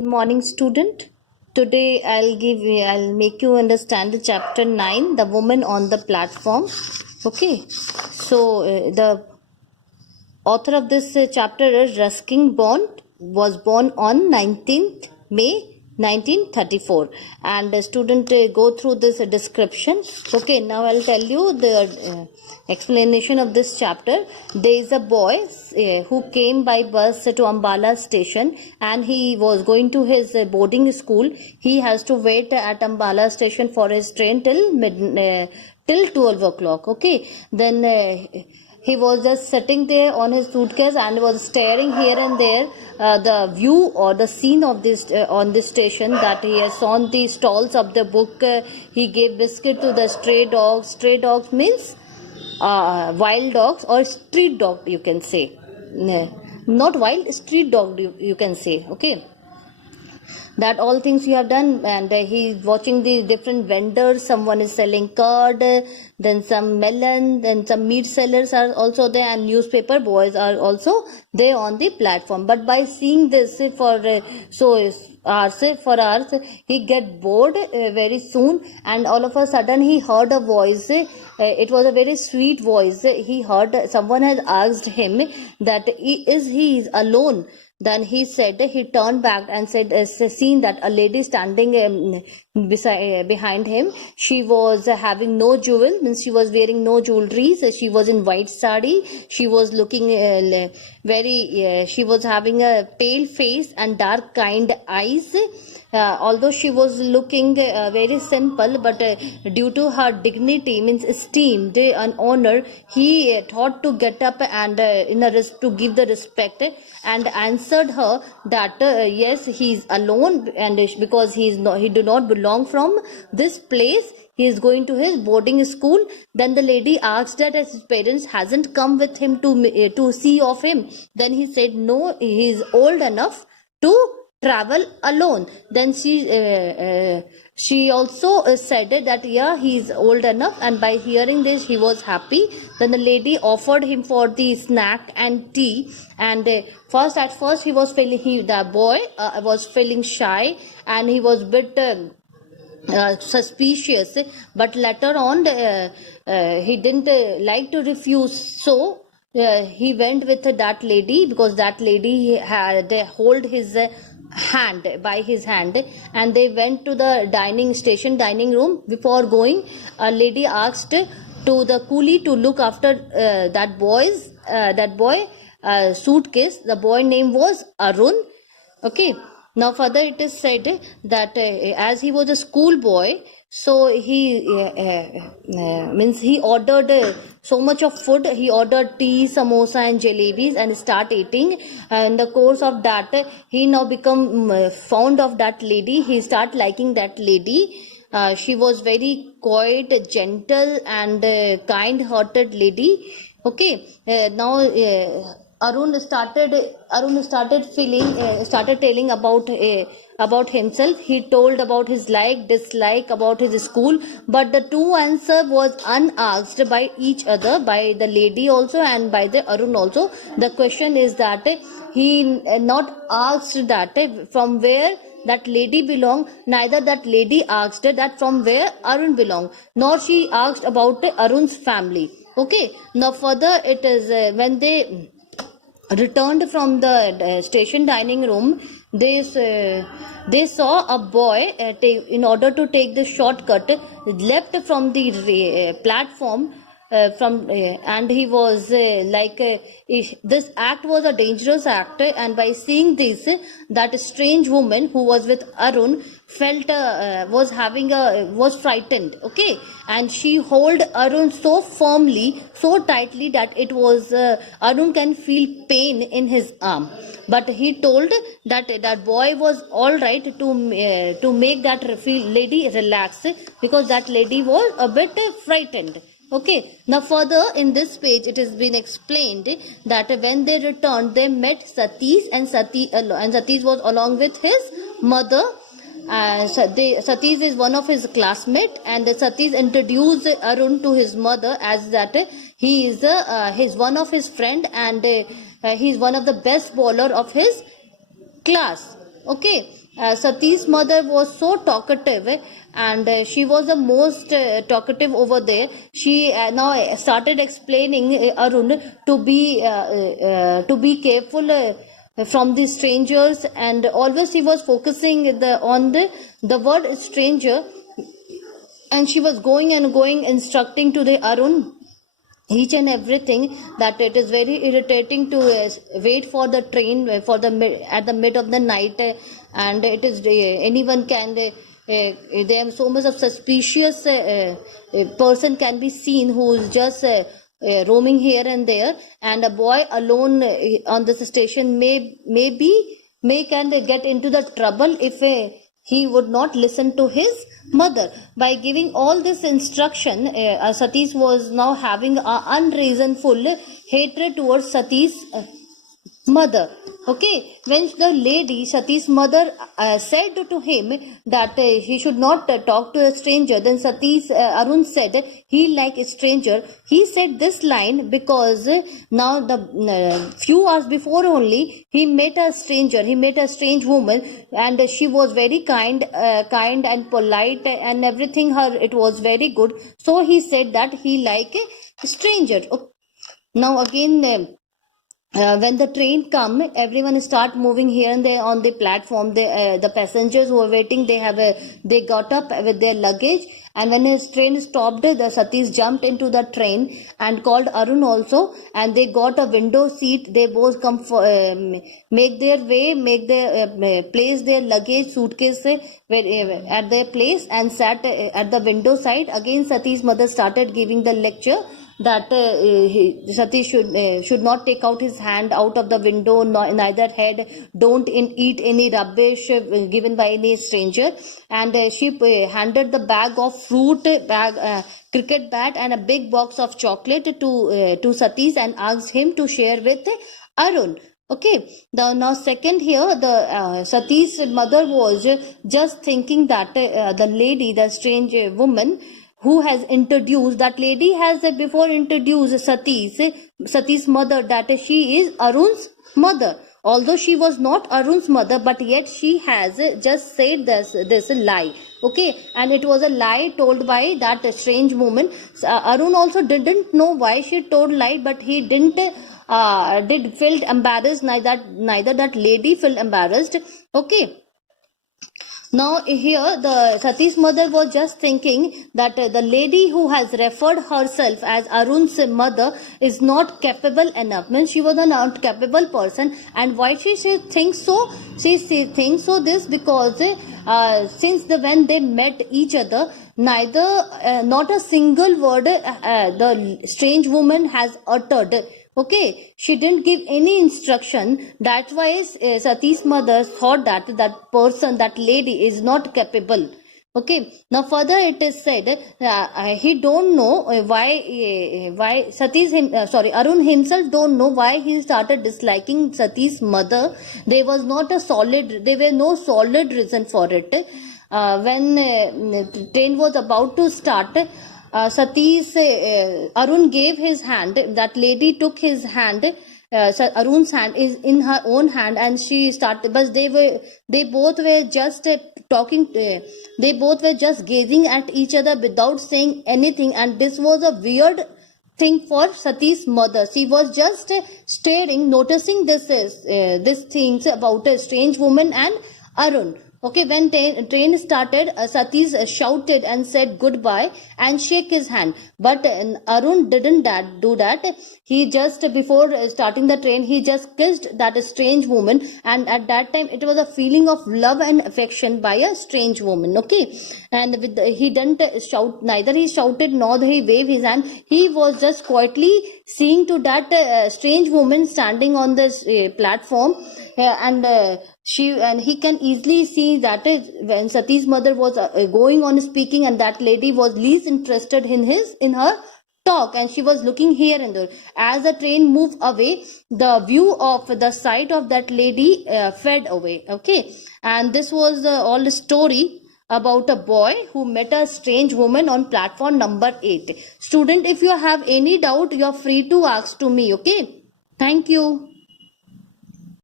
Good morning, student. Today I'll make you understand the chapter 9, the woman on the platform. Okay, so the author of this chapter is Ruskin Bond, was born on 19th May 1934, and the student go through this description. Okay, now I'll tell you the explanation of this chapter. There is a boy who came by bus to Ambala station, and he was going to his boarding school. He has to wait at Ambala station for his train till 12 o'clock. Okay, then he was just sitting there on his suitcase and was staring here and there the view or the scene of this on this station, that he has on the stalls of the book. He gave biscuit to the stray dogs. Stray dogs means wild dogs or street dog, you can say. Not wild, street dog, you can say. Okay, that all things you have done. And he's watching the different vendors. Someone is selling curd, then some melon, then some meat sellers are also there, and newspaper boys are also there on the platform. But by seeing this for hours, he get bored very soon, and all of a sudden he heard a voice. It was a very sweet voice. He heard someone has asked him that he is alone. Then he said, he turned back and said, seen that a lady standing behind him. She was having no jewel, means she was wearing no jewelry. So she was in white sari. She was looking she was having a pale face and dark kind eyes. Although she was looking very simple, but due to her dignity, means esteem and honor, he thought to get up and to give the respect, and answered her that yes, he is alone, and because he do not belong from this place. He is going to his boarding school. Then the lady asked that his parents hasn't come with him to see of him. Then he said no, he is old enough to travel alone. Then she also said that yeah, he is old enough, and by hearing this he was happy. Then the lady offered him for the snack and tea, and at first he was feeling, the boy was feeling shy, and he was bit suspicious, but later on he didn't like to refuse, so he went with that lady, because that lady had hold his hand by his hand, and they went to the dining room. Before going, a lady asked to the coolie to look after that boy suitcase. The boy name was Arun. Okay, now further it is said that as he was a school boy, so he means he ordered so much of food. He ordered tea, samosa and jalebis and start eating. In the course of that, he now become fond of that lady. He start liking that lady. She was very quiet, gentle and kind-hearted lady. Okay, now Arun started telling about himself. He told about his dislike, about his school, but the two answer was unasked by each other, by the lady also and by the Arun also. The question is that he not asked that from where that lady belong, neither that lady asked that from where Arun belong, nor she asked about Arun's family. Okay, now further it is when they returned from the station dining room, they saw a boy in order to take the shortcut left from the platform and he was this act was a dangerous act, and by seeing this, that strange woman who was with Arun felt was frightened. Okay, and she hold Arun so firmly, so tightly, that it was Arun can feel pain in his arm. But he told that that boy was all right to make that lady relax, because that lady was a bit frightened. Okay, now further in this page it has been explained that when they returned, they met Satish, and Satish was along with his mother. Satish is one of his classmates, and Satish introduced Arun to his mother as that he is one of his friend, and he is one of the best bowler of his class. Okay, Sati's mother was so talkative, and she was the most talkative over there. She now started explaining Arun to be careful from the strangers, and always he was focusing on the word stranger, and she was going and going instructing to the Arun each and everything, that it is very irritating to wait for the train at the mid of the night, and it is anyone can there so much of suspicious person can be seen who is just roaming here and there, and a boy alone on this station may can get into the trouble if he would not listen to his mother. By giving all this instruction, Satish was now having an unreasonable hatred towards Sati's mother. Okay, when the lady Sati's mother said to him that he should not talk to a stranger, then Satish Arun said he like a stranger. He said this line because now the few hours before only he met a stranger. He met a strange woman, and she was very kind and polite, and everything it was very good. So he said that he like a stranger. Now again. When the train come, everyone start moving here and there on the platform. The passengers who were waiting, they got up with their luggage, and when his train stopped, the Satish jumped into the train and called Arun also, and they got a window seat. They both come for place their luggage suitcase at their place and sat at the window side. Again Satish's mother started giving the lecture that Satish should not take out his hand out of the window, neither head, don't eat any rubbish given by any stranger. And she handed the bag of fruit, cricket bat, and a big box of chocolate to Satish, and asked him to share with Arun. Okay, now second here, the Satish's mother was just thinking that the lady, the strange woman, who has introduced, that lady has before introduced Sati's mother, that she is Arun's mother. Although she was not Arun's mother, but yet she has just said this lie. Okay, and it was a lie told by that strange woman. Arun also didn't know why she told lie, but he didn't felt embarrassed. Neither that lady felt embarrassed. Okay. Now here the Sati's mother was just thinking that the lady who has referred herself as Arun's mother is not capable enough. Means she was a not capable person. And why she thinks so? She thinks so this because since when they met each other, not a single word the strange woman has uttered. Okay, she didn't give any instruction. That's why Sati's mother thought that person, that lady, is not capable. Okay, now further it is said he don't know why Arun himself don't know why he started disliking Sati's mother. There were no solid reason for it. When train was about to start, Arun gave his hand. That lady took his hand. Arun's hand is in her own hand, and she started. But they both were just talking. They both were just gazing at each other without saying anything. And this was a weird thing for Sati's mother. She was just staring, noticing this things about a strange woman and Arun. Okay, when train started, Satish shouted and said goodbye and shake his hand. But Arun didn't do that. He just, before starting the train, he just kissed that strange woman. And at that time, it was a feeling of love and affection by a strange woman. Okay, and he didn't shout, neither he shouted nor he waved his hand. He was just quietly seeing to that strange woman standing on this platform. And he can easily see that when Sati's mother was going on speaking, and that lady was least interested in her talk, and she was looking here and there. As the train moved away, the view of the sight of that lady faded away. Okay, and this was all the story about a boy who met a strange woman on platform number 8. Student, if you have any doubt, you are free to ask to me. Okay, thank you.